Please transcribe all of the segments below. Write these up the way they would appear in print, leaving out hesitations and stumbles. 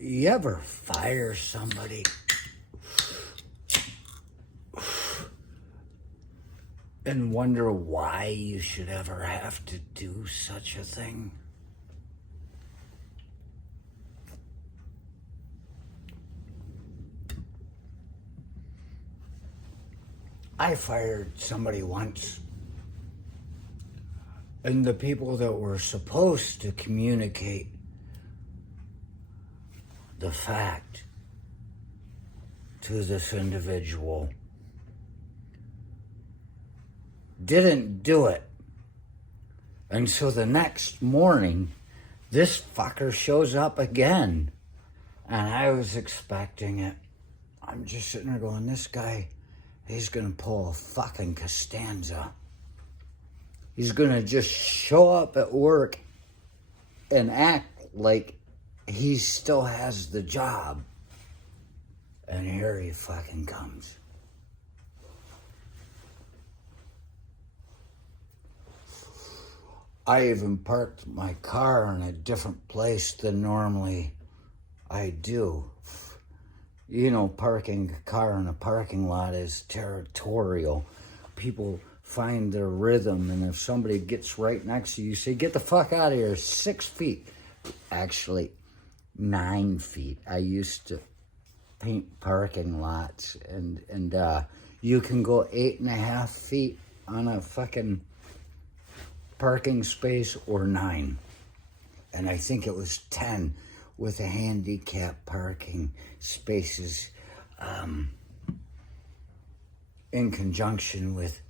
You ever fire somebody and wonder why you should ever have to do such a thing? I fired somebody once, and the people that were supposed to communicate the fact to this individual didn't do it. And so the next morning, this fucker shows up again. And I was expecting it. I'm just sitting there going, this guy, he's gonna pull a fucking Costanza. He's gonna just show up at work and act like he still has the job. And here he fucking comes. I even parked my car in a different place than normally I do. You know, parking a car in a parking lot is territorial. People find their rhythm, and if somebody gets right next to you, you say, get the fuck out of here. 6 feet. Actually, 9 feet. I used to paint parking lots, and you can go 8.5 feet on a fucking parking space, or 9. And I think it was 10 with the handicap parking spaces, in conjunction with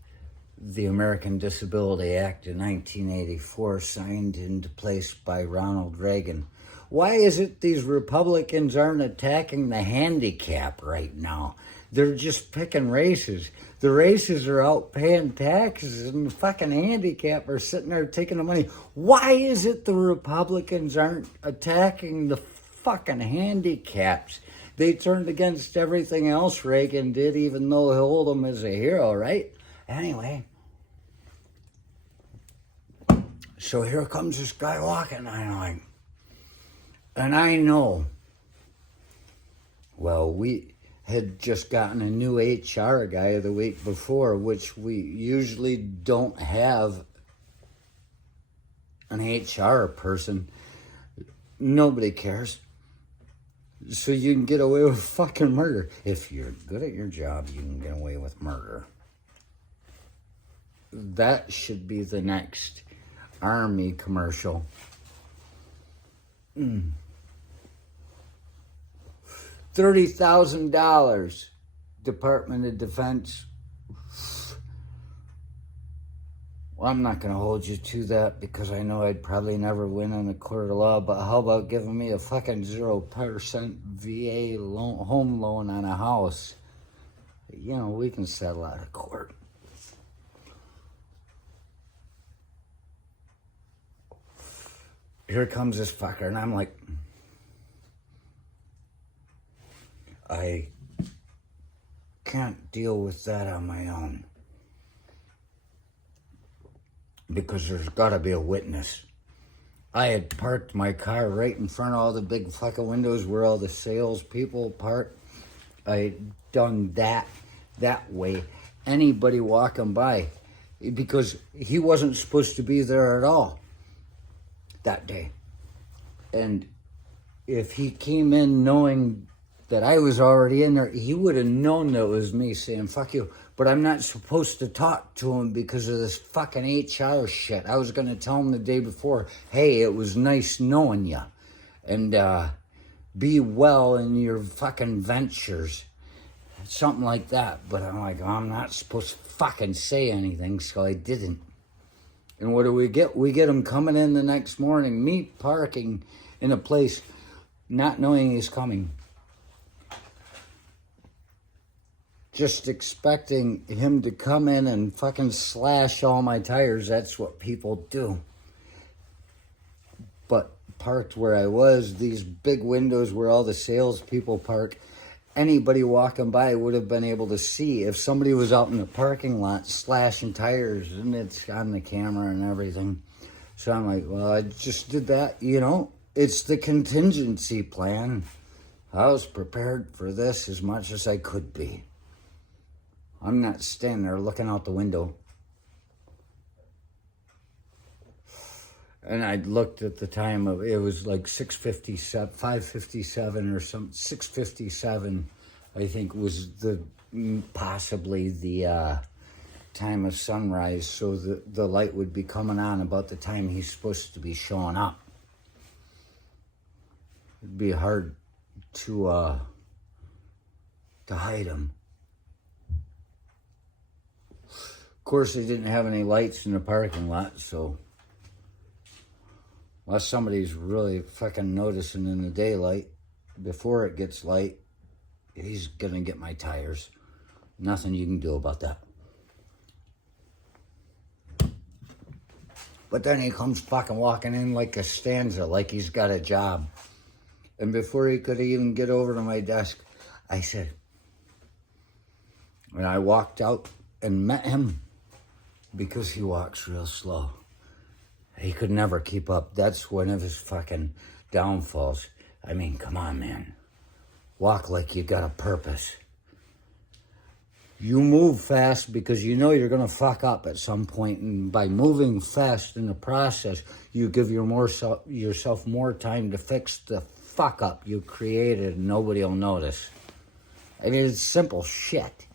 the American Disability Act of 1984, signed into place by Ronald Reagan. Why is it these Republicans aren't attacking the handicap right now? They're just picking races. The races are out paying taxes, and the fucking handicap are sitting there taking the money. Why is it the Republicans aren't attacking the fucking handicaps? They turned against everything else Reagan did, even though he held him as a hero, right? Anyway, so here comes this guy walking, and I know, well, we had just gotten a new HR guy the week before, which we usually don't have an HR person. Nobody cares. So you can get away with fucking murder. If you're good at your job, you can get away with murder. That should be the next Army commercial. $30,000, Department of Defense. Well, I'm not going to hold you to that because I know I'd probably never win in a court of law, but how about giving me a fucking 0% VA loan, home loan on a house? You know, we can settle out of court. Here comes this fucker, and I'm like, I can't deal with that on my own. Because there's gotta be a witness. I had parked my car right in front of all the big fucking windows where all the salespeople park. I had done that way. Anybody walking by, because he wasn't supposed to be there at all that day. And if he came in knowing that I was already in there, he would have known that it was me saying, fuck you. But I'm not supposed to talk to him because of this fucking HR shit. I was going to tell him the day before, hey, it was nice knowing you. And be well in your fucking ventures. Something like that. But I'm like, I'm not supposed to fucking say anything, so I didn't. And what do we get? We get him coming in the next morning, me parking in a place, not knowing he's coming. Just expecting him to come in and fucking slash all my tires. That's what people do. But parked where I was, these big windows where all the salespeople park, anybody walking by would have been able to see if somebody was out in the parking lot slashing tires, and it's on the camera and everything. So I'm like, well, I just did that, you know. It's the contingency plan. I was prepared for this as much as I could be. I'm not standing there looking out the window. And I looked at the time of, it was like 6:57, 5:57 or something, 6:57, I think was possibly the time of sunrise, so the light would be coming on about the time he's supposed to be showing up. It'd be hard to hide him. Of course, they didn't have any lights in the parking lot, so unless somebody's really fucking noticing in the daylight, before it gets light, he's gonna get my tires. Nothing you can do about that. But then he comes fucking walking in like a stanza, like he's got a job. And before he could even get over to my desk, I said, and I walked out and met him, because he walks real slow. He could never keep up. That's one of his fucking downfalls. I mean, come on, man. Walk like you got a purpose. You move fast because you know you're going to fuck up at some point. And by moving fast in the process, you give yourself more time to fix the fuck up you created and nobody will notice. I mean, it's simple shit.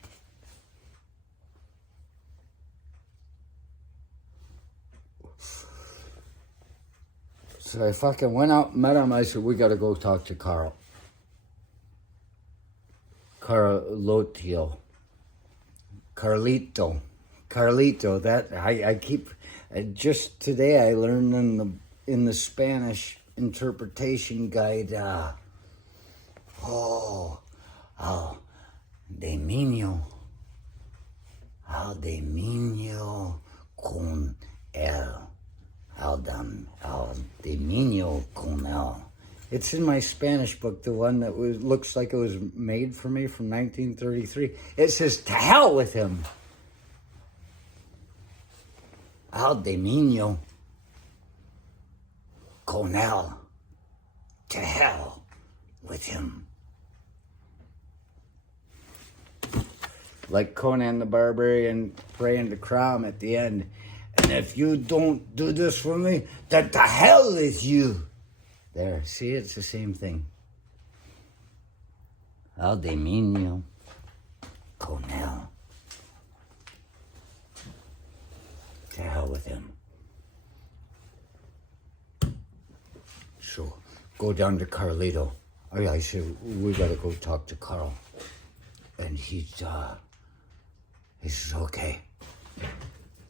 So I fucking went out, met him. I said, we got to go talk to Carlito. That I keep. Just today I learned in the Spanish interpretation guide. Demonio con el. El Demonio con el. It's in my Spanish book, the one that looks like it was made for me from 1933. It says, to hell with him. El Demonio con el. To hell with him. Like Conan the Barbarian praying to Crom at the end. And if you don't do this for me, then to hell with you. There, see, it's the same thing. El Demonio con el. To hell with him. So, go down to Carlito. I said, we gotta go talk to Carl. And he says, okay.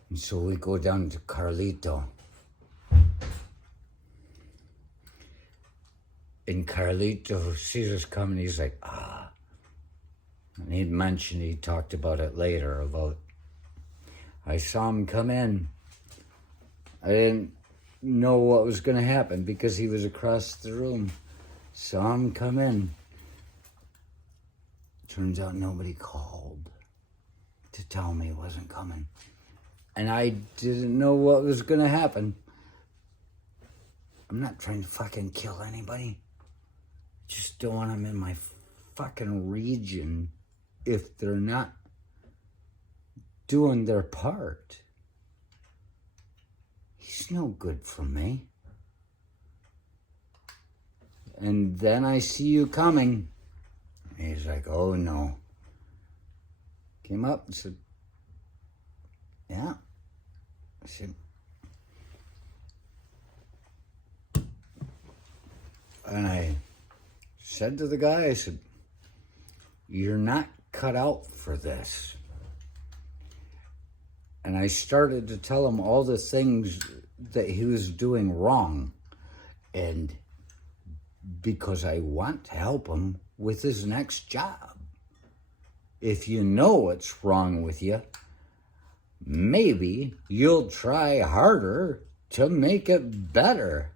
And so we go down to Carlito. And Carlito sees us coming, he's like, And he talked about it later, about, I saw him come in. I didn't know what was going to happen because he was across the room. Saw him come in. Turns out nobody called to tell me he wasn't coming. And I didn't know what was going to happen. I'm not trying to fucking kill anybody. Just don't want them in my fucking region if they're not doing their part. He's no good for me. And then I see you coming. He's like, oh no. Came up and said, yeah. I said, and I said to the guy, I said, you're not cut out for this. And I started to tell him all the things that he was doing wrong. And because I want to help him with his next job. If you know what's wrong with you, maybe you'll try harder to make it better.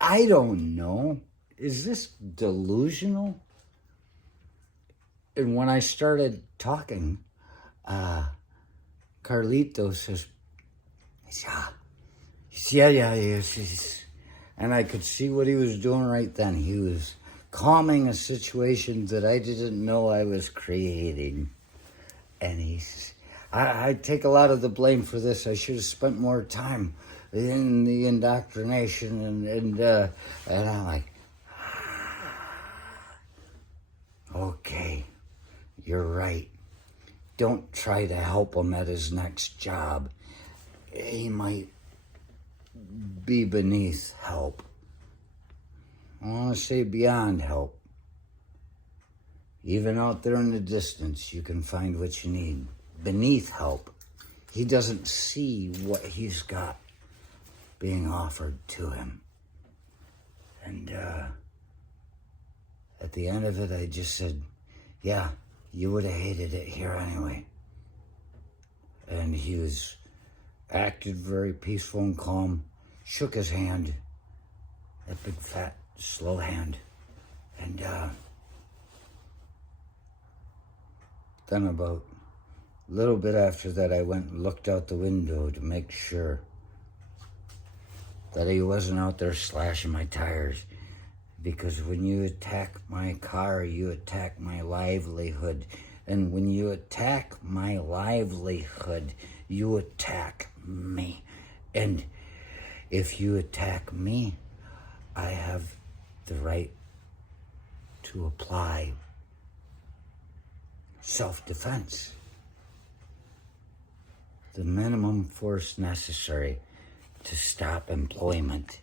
I don't know. Is this delusional? And when I started talking, Carlito says, yeah. And I could see what he was doing right then. He was calming a situation that I didn't know I was creating. And I take a lot of the blame for this. I should have spent more time in the indoctrination, and I'm like, okay, you're right. Don't try to help him at his next job. He might be beneath help. I want to say beyond help. Even out there in the distance, you can find what you need. Beneath help. He doesn't see what he's got being offered to him. And at the end of it, I just said, yeah, you would have hated it here anyway. And he acted very peaceful and calm, shook his hand, that big, fat, slow hand. And then about a little bit after that, I went and looked out the window to make sure that he wasn't out there slashing my tires. Because when you attack my car, you attack my livelihood. And when you attack my livelihood, you attack me. And if you attack me, I have the right to apply self-defense. The minimum force necessary to stop employment.